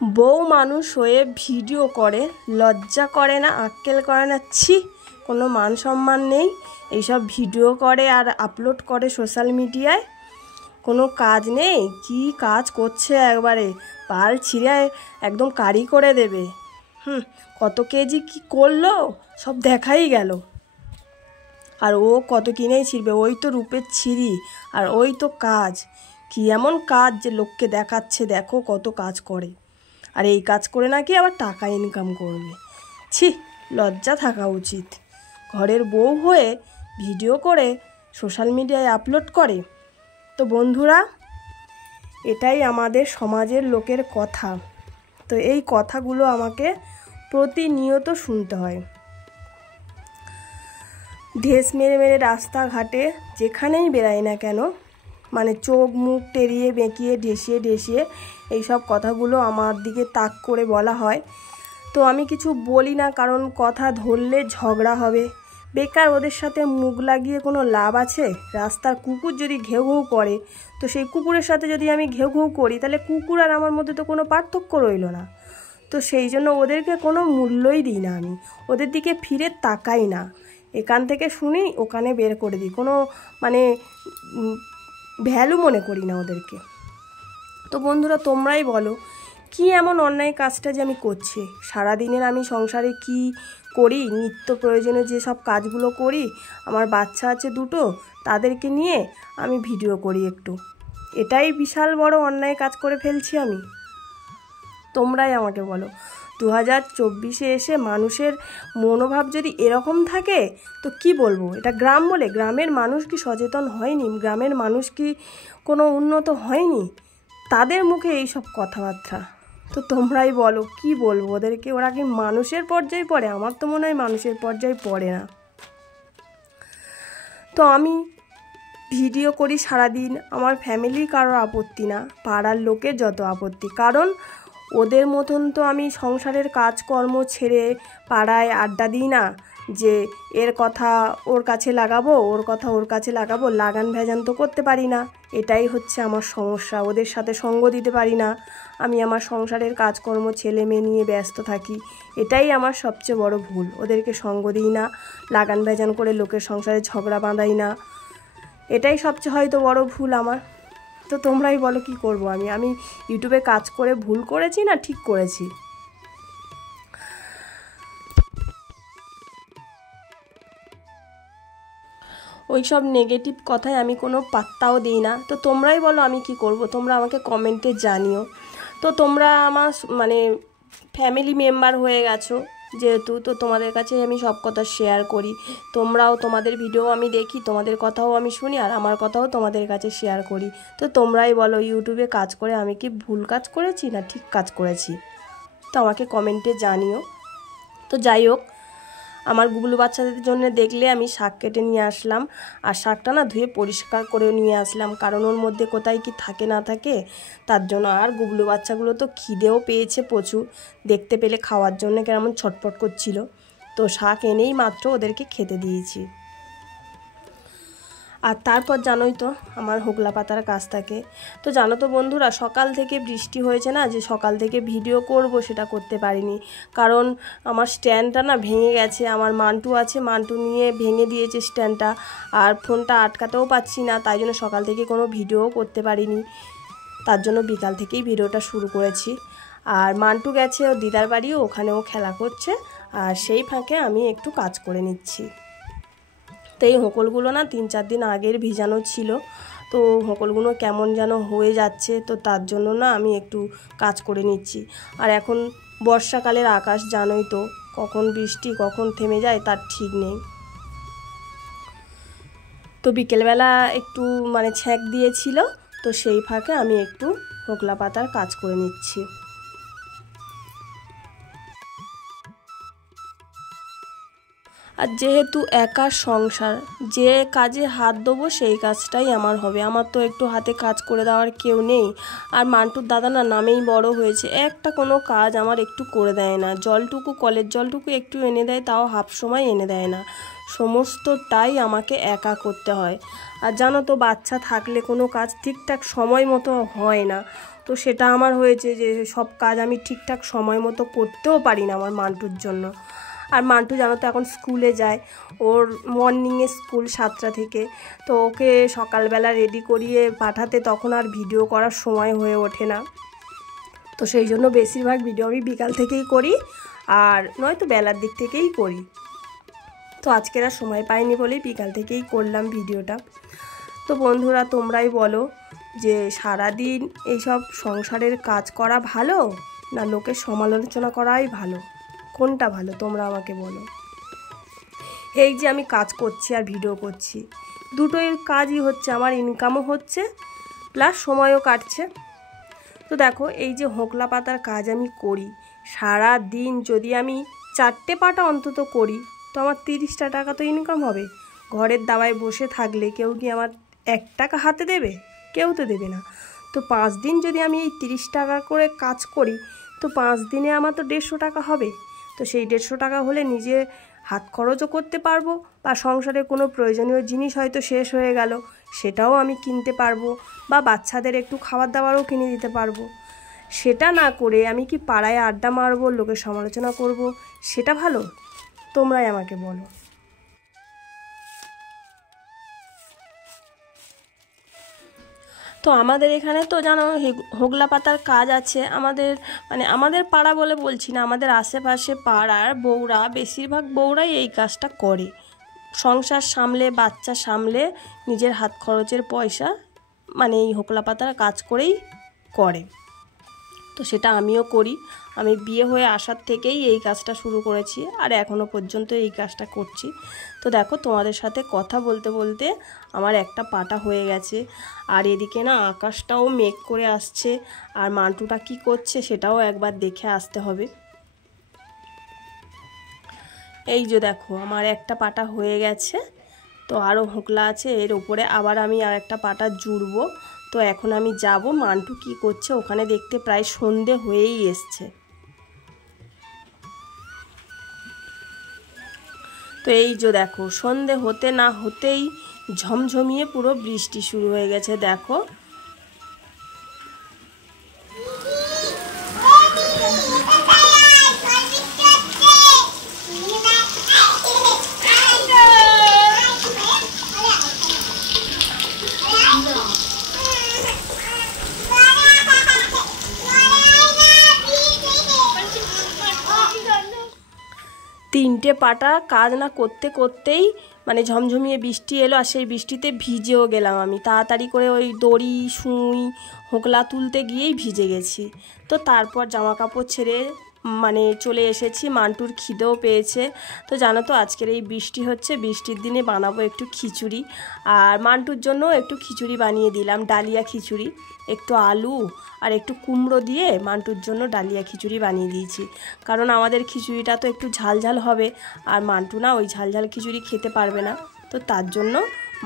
বউ মানুষ হয়ে ভিডিও করে, লজ্জা করে না, আক্কেল করে না? ছি, কোনো মান সম্মান নেই। এইসব ভিডিও করে আর আপলোড করে সোশ্যাল মিডিয়ায়। কোনো কাজ নেই, কি কাজ করছে, একবারে পাল ছিঁড়ে একদম কারি করে দেবে। কত কেজি কি করলো সব দেখাই গেল। আর ও কত কিনেই ছিঁড়বে, ওই তো রূপের ছিঁড়ি, আর ওই তো কাজ। কি এমন কাজ যে লোককে দেখাচ্ছে, দেখো কত কাজ করে, আর এই কাজ করে নাকি আবার টাকা ইনকাম করবে। ছি, লজ্জা থাকা উচিত। ঘরের বউ হয়ে ভিডিও করে সোশ্যাল মিডিয়ায় আপলোড করে। তো বন্ধুরা, এটাই আমাদের সমাজের লোকের কথা। তো এই কথাগুলো আমাকে প্রতিনিয়ত শুনতে হয়। ঢেস মেরে মেরে রাস্তাঘাটে যেখানেই বেরাই না কেন, মানে চোখ মুখ টেরিয়ে বেঁকিয়ে ঢেসিয়ে ঢেসিয়ে এইসব কথাগুলো আমার দিকে তাক করে বলা হয়। তো আমি কিছু বলি না, কারণ কথা ধরলে ঝগড়া হবে। বেকার ওদের সাথে মুখ লাগিয়ে কোনো লাভ আছে? রাস্তার কুকুর যদি ঘেউ ঘেউ করে, তো সেই কুকুরের সাথে যদি আমি ঘেউ ঘেউ করি, তাহলে কুকুর আর আমার মধ্যে তো কোনো পার্থক্য রইল না। তো সেই জন্য ওদেরকে কোনো মূল্যই দিই না, আমি ওদের দিকে ফিরে তাকাই না। এখান থেকে শুনি ওখানে বের করে দিই, কোনো মানে ভ্যালু মনে করি না ওদেরকে। তো বন্ধুরা, তোমরাই বলো, কি এমন অন্যায় কাজটা যে আমি করছি? সারাদিনের আমি সংসারে কি করি, নিত্য প্রয়োজনে যেসব কাজগুলো করি, আমার বাচ্চা আছে দুটো, তাদেরকে নিয়ে আমি ভিডিও করি একটু। এটাই বিশাল বড় অন্যায় কাজ করে ফেলছি আমি? তোমরাই আমাকে বলো। 2024-এ এসে মানুষের মনোভাব যদি এরকম থাকে, তো কি বলবো? এটা গ্রাম বলে? গ্রামের মানুষ কি সচেতন হয়নি? গ্রামের মানুষ কি কোনো উন্নত হয়নি? তাদের মুখে এই সব কথাবার্তা। তো তোমরাই বলো, কি বলবো ওদেরকে? ওরা কি মানুষের পর্যায়ে পড়ে? আমার তো মনে হয় মানুষের পর্যায়ে পড়ে না। তো আমি ভিডিও করি সারাদিন, আমার ফ্যামিলি কারোর আপত্তি না, পাড়ার লোকের যত আপত্তি। কারণ ওদের মতন তো আমি সংসারের কাজকর্ম ছেড়ে পাড়ায় আড্ডা দিই না, যে এর কথা ওর কাছে লাগাবো, ওর কথা ওর কাছে লাগাবো। লাগান ভেজান তো করতে পারি না, এটাই হচ্ছে আমার সমস্যা। ওদের সাথে সঙ্গ দিতে পারি না, আমি আমার সংসারের কাজকর্ম ছেলে মেয়ে নিয়ে ব্যস্ত থাকি। এটাই আমার সবচেয়ে বড় ভুল। ওদেরকে সঙ্গ দিই না, লাগান ভেজান করে লোকের সংসারে ঝগড়া বাঁধাই না, এটাই সবচেয়ে হয়তো বড় ভুল আমার। তো তোমরাই বলো, কি করব আমি ইউটিউবে কাজ করে ভুল করেছি না ঠিক করেছি? ওই সব নেগেটিভ কথায় আমি কোনো পাত্তাও দিই না। তো তোমরাই বলো আমি কি করব? তোমরা আমাকে কমেন্টে জানিও। তো তোমরা আমার মানে ফ্যামিলি মেম্বার হয়ে গেছো যেহেতু, তো তোমাদের কাছে আমি সব কথা শেয়ার করি। তোমরাও, তোমাদের ভিডিও আমি দেখি, তোমাদের কথাও আমি শুনি, আর আমার কথাও তোমাদের কাছে শেয়ার করি। তো তোমরাই বলো, ইউটিউবে কাজ করে আমি কি ভুল কাজ করেছি না ঠিক কাজ করেছি? তো আমাকে কমেন্টে জানিও। তো যাই হোক, আমার গুবলু বাচ্চাদের জন্য দেখলে আমি শাক কেটে নিয়ে আসলাম, আর শাকটা না ধুয়ে পরিষ্কার করে নিয়ে আসলাম, কারণ ওর মধ্যে কোথায় কি থাকে না থাকে তার জন্য। আর গুবলু বাচ্চাগুলো তো খিদেও পেয়েছে প্রচুর, দেখতে পেলে খাওয়ার জন্য কেমন ছটফট করছিল। তো শাক এনেই মাত্র ওদেরকে খেতে দিয়েছি। আর তারপর জানোই তো আমার হোগলা পাতার কাজ থাকে। তো জানো তো বন্ধুরা, সকাল থেকে বৃষ্টি হয়েছে না, যে সকাল থেকে ভিডিও করব সেটা করতে পারিনি, কারণ আমার স্ট্যান্ডটা না ভেঙে গেছে। আমার মান্টু আছে, মান্টু নিয়ে ভেঙে দিয়েছে স্ট্যান্ডটা, আর ফোনটা আটকাতেও পাচ্ছি না, তাই জন্য সকাল থেকে কোনো ভিডিও করতে পারিনি। তার জন্য বিকাল থেকেই ভিডিওটা শুরু করেছি। আর মান্টু গেছে ওর দিদার বাড়িও, ওখানেও খেলা করছে, আর সেই ফাঁকে আমি একটু কাজ করে নিচ্ছি। তো এই হোঁকলগুলো না 3-4 দিন আগের ভিজানো ছিল, তো হোঁকলগুলো কেমন যেন হয়ে যাচ্ছে, তো তার জন্য না আমি একটু কাজ করে নিচ্ছি। আর এখন বর্ষাকালের আকাশ জানোই তো, কখন বৃষ্টি কখন থেমে যায় তার ঠিক নেই। তো বিকেলবেলা একটু মানে ছ্যাঁক দিয়েছিল, তো সেই ফাঁকে আমি একটু হোগলা পাতার কাজ করে নিচ্ছি। আর যেহেতু একা সংসার, যে কাজে হাত দেবো সেই কাজটাই আমার হবে, আমার তো একটু হাতে কাজ করে দেওয়ার কেউ নেই। আর মান্টুর দাদা না নামেই বড় হয়েছে, একটা কোনো কাজ আমার একটু করে দেয় না। জলটুকু, কলের জলটুকু একটু এনে দেয়, তাও হাফ সময় এনে দেয় না, সমস্তটাই আমাকে একা করতে হয়। আর জানো তো, বাচ্চা থাকলে কোনো কাজ ঠিকঠাক সময় মতো হয় না। তো সেটা আমার হয়েছে যে সব কাজ আমি ঠিকঠাক সময় মতো করতেও পারি না আমার মান্টুর জন্য। আর মান্টু জানো তো এখন স্কুলে যায়, ওর মর্নিংয়ে স্কুল 7টা থেকে, তো ওকে সকালবেলা রেডি করিয়ে পাঠাতে তখন আর ভিডিও করার সময় হয়ে ওঠে না। তো সেই জন্য বেশিরভাগ ভিডিও আমি বিকাল থেকেই করি, আর নয়তো বেলার দিক থেকেই করি। তো আজকের আর সময় পাইনি বলেই বিকাল থেকেই করলাম ভিডিওটা। তো বন্ধুরা তোমরাই বলো যে সারাদিন এইসব সংসারের কাজ করা ভালো না লোকের সমালোচনা করাই ভালো, কোনটা ভালো তোমরা আমাকে বলো। এই যে আমি কাজ করছি আর ভিডিও করছি, দুটোই কাজই হচ্ছে, আমার ইনকামও হচ্ছে প্লাস সময়ও কাটছে। তো দেখো এই যে হোকলা পাতার কাজ আমি করি, সারা দিন যদি আমি 4টে পাতা অন্তত করি তো আমার 30টা টাকা তো ইনকাম হবে। ঘরের দাওয়ায় বসে থাকলে কেউ কি আমার 1 টাকা হাতে দেবে? কেউ তো দেবে না। তো 5 দিন যদি আমি এই 30 টাকা করে কাজ করি তো 5 দিনে আমার তো 150 টাকা হবে। তো সেই 150 টাকা হলে নিজে হাত খরচও করতে পারবো, বা সংসারে কোনো প্রয়োজনীয় জিনিস হয়তো শেষ হয়ে গেল সেটাও আমি কিনতে পারবো, বা বাচ্চাদের একটু খাবার দাবারও কিনে দিতে পারবো। সেটা না করে আমি কি পাড়ায় আড্ডা মারবো, লোকের সমালোচনা করব, সেটা ভালো? তোমরাই আমাকে বলো। তো আমাদের এখানে তো জানো হোগলা পাতার কাজ আছে, আমাদের মানে আমাদের পাড়া বলে বলছি না, আমাদের আশেপাশে পাড়ার বউরা, বেশিরভাগ বউরাই এই কাজটা করে। সংসার সামলে, বাচ্চা সামলে, নিজের হাত খরচের পয়সা মানে এই হোগলা পাতার কাজ করেই করে। তো সেটা আমিও করি, আমি বিয়ে হয়ে আসার থেকেই এই কাজটা শুরু করেছি আর এখনও পর্যন্ত এই কাজটা করছি। তো দেখো তোমাদের সাথে কথা বলতে বলতে আমার একটা পাটা হয়ে গেছে, আর এদিকে না আকাশটাও মেঘ করে আসছে, আর মান্টুটা কি করছে সেটাও একবার দেখে আসতে হবে। এই যে দেখো আমার একটা পাটা হয়ে গেছে, তো আরও হোকলা আছে, এর উপরে আবার আমি আর একটা পাটা জুড়বো। তো এখন আমি যাব মান্টু কি করছে ওখানে দেখতে, প্রায় সন্ধে হয়েই এসছে। তো এই যে দেখো সন্ধে হতে না হতেই ঝমঝমিয়ে পুরো বৃষ্টি শুরু হয়ে গেছে। দেখো 3টে পাটা কাজ না করতে করতেই মানে ঝমঝমিয়ে বৃষ্টি এলো, আর সেই বৃষ্টিতে ভিজেও গেলাম আমি। তাড়াতাড়ি করে ওই দড়ি সুঁই হোকলা তুলতে গিয়েই ভিজে গেছি। তো তারপর জামা কাপড় ছেড়ে মানে চলে এসেছি, মান্টুর খিদেও পেয়েছে। তো জানো তো আজকের এই বৃষ্টি হচ্ছে, বৃষ্টির দিনে বানাবো একটু খিচুড়ি, আর মান্টুর জন্য একটু খিচুড়ি বানিয়ে দিলাম, ডালিয়া খিচুড়ি। একটু আলু আর একটু কুমড়ো দিয়ে মান্টুর জন্য ডালিয়া খিচুড়ি বানিয়ে দিয়েছি, কারণ আমাদের খিচুড়িটা তো একটু ঝাল ঝাল হবে, আর মান্টু না ওই ঝাল ঝাল খিচুড়ি খেতে পারবে না। তো তার জন্য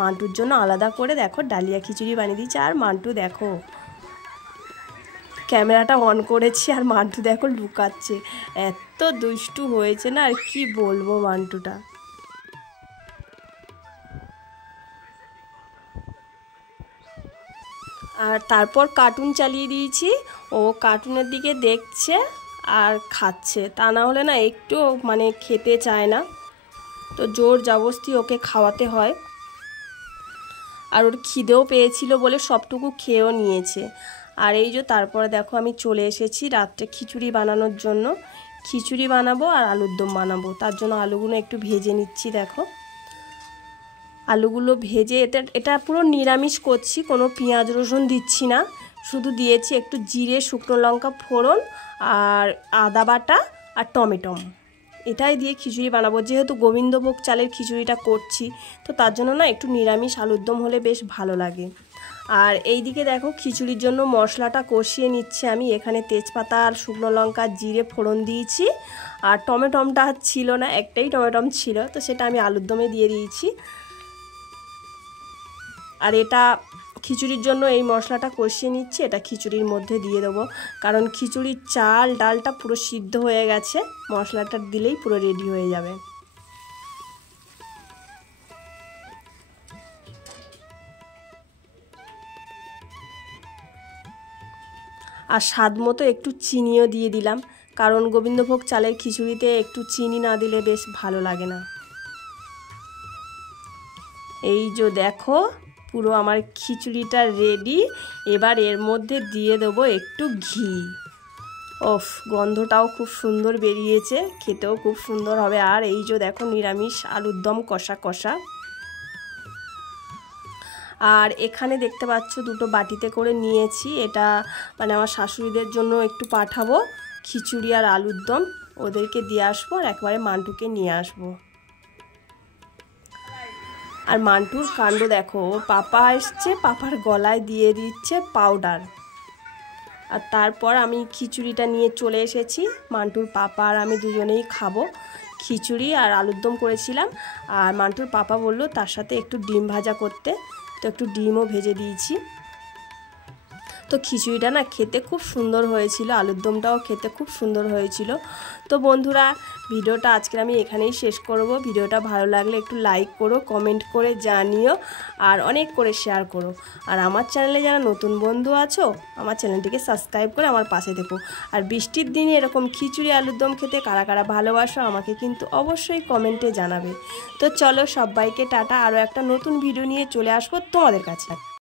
মান্টুর জন্য আলাদা করে দেখো ডালিয়া খিচুড়ি বানিয়ে দিয়েছি। আর মান্টু দেখো ক্যামেরাটা অন করেছি আর মান্টু দেখো লুকাচ্ছে, এত দুষ্টু হয়েছে না, আর কি বলবো মান্টুটা। আর তারপর কার্টুন চালিয়ে দিয়েছি, ও কার্টুনের দিকে দেখছে আর খাচ্ছে, তা না হলে না একটু মানে খেতে চায় না, তো জোর জবরদস্তি ওকে খাওয়াতে হয়। আর ওর খিদেও পেয়েছিল বলে সবটুকু খেয়েও নিয়েছে। আর এই যে তারপরে দেখো আমি চলে এসেছি রাত্রে খিচুড়ি বানানোর জন্য, খিচুড়ি বানাবো আর আলুর দম বানাবো, তার জন্য আলুগুলো একটু ভেজে নিচ্ছি। দেখো আলুগুলো ভেজে, এটা পুরো নিরামিষ করছি, কোনো পেঁয়াজ রসুন দিচ্ছি না, শুধু দিয়েছি একটু জিরে, শুকনো লঙ্কা ফোড়ন আর আদা বাটা আর টমেটো, এটাই দিয়ে খিচুড়ি বানাবো। যেহেতু গোবিন্দভোগ চালের খিচুড়িটা করছি তো তার জন্য না একটু নিরামিষ আলুর দম হলে বেশ ভালো লাগে। আর এই দিকে দেখো খিচুড়ির জন্য মশলাটা কষিয়ে নিচ্ছে আমি, এখানে তেজপাতা আর শুকনো লঙ্কা জিরে ফোড়ন দিয়েছি, আর টমেটোটা ছিল না, একটাই টমেটো ছিল, তো সেটা আমি আলুর দমে দিয়ে দিয়েছি। আর এটা খিচুড়ির জন্য এই মশলাটা কষিয়ে নিচ্ছি, এটা খিচুড়ির মধ্যে দিয়ে দেবো, কারণ খিচুড়ির চাল ডালটা পুরো সিদ্ধ হয়ে গেছে, মশলাটা দিলেই পুরো রেডি হয়ে যাবে। আর স্বাদ মতো একটু চিনিও দিয়ে দিলাম, কারণ গোবিন্দভোগ চালের খিচুড়িতে একটু চিনি না দিলে বেশ ভালো লাগে না। এই যে দেখো পুরো আমার খিচুড়িটা রেডি। এবার এর মধ্যে দিয়ে দেবো একটু ঘি। ওফ, গন্ধটাও খুব সুন্দর বেরিয়েছে, খেতেও খুব সুন্দর হবে। আর এই যে দেখো নিরামিষ আলুর দম কষা কষা। আর এখানে দেখতে পাচ্ছ দুটো বাটিতে করে নিয়েছি, এটা মানে আমার শাশুড়িদের জন্য একটু পাঠাবো খিচুড়ি আর আলুর দম, ওদেরকে দিয়ে আসবো আর একবারে মান্টুকে নিয়ে আসবো। আর মান্টুর কাণ্ড দেখো, পাপা এসছে, পাপার গলায় দিয়ে দিচ্ছে পাউডার। আর তারপর আমি খিচুড়িটা নিয়ে চলে এসেছি, মান্টুর পাপা আর আমি দুজনেই খাবো। খিচুড়ি আর আলুর দম করেছিলাম, আর মান্টুর পাপা বললো তার সাথে একটু ডিম ভাজা করতে, তো একটু ডিমও ভেজে দিয়েছি। তো খিচুড়িটা না খেতে খুব সুন্দর হয়েছিল, আলুর দমটাও খেতে খুব সুন্দর হয়েছিল। তো বন্ধুরা, ভিডিওটা আজকে আমি এখানেই শেষ করব। ভিডিওটা ভালো লাগলে একটু লাইক করো, কমেন্ট করে জানিও, আর অনেক করে শেয়ার করো। আর আমার চ্যানেলে যারা নতুন বন্ধু আছো, আমার চ্যানেলটিকে সাবস্ক্রাইব করে আমার পাশে থেকো। আর বৃষ্টির দিনে এরকম খিচুড়ি আলুর দম খেতে কারা কারা ভালোবাসো আমাকে কিন্তু অবশ্যই কমেন্টে জানাবে। তো চলো সবাইকে টাটা, আরও একটা নতুন ভিডিও নিয়ে চলে আসবো তোমাদের কাছে।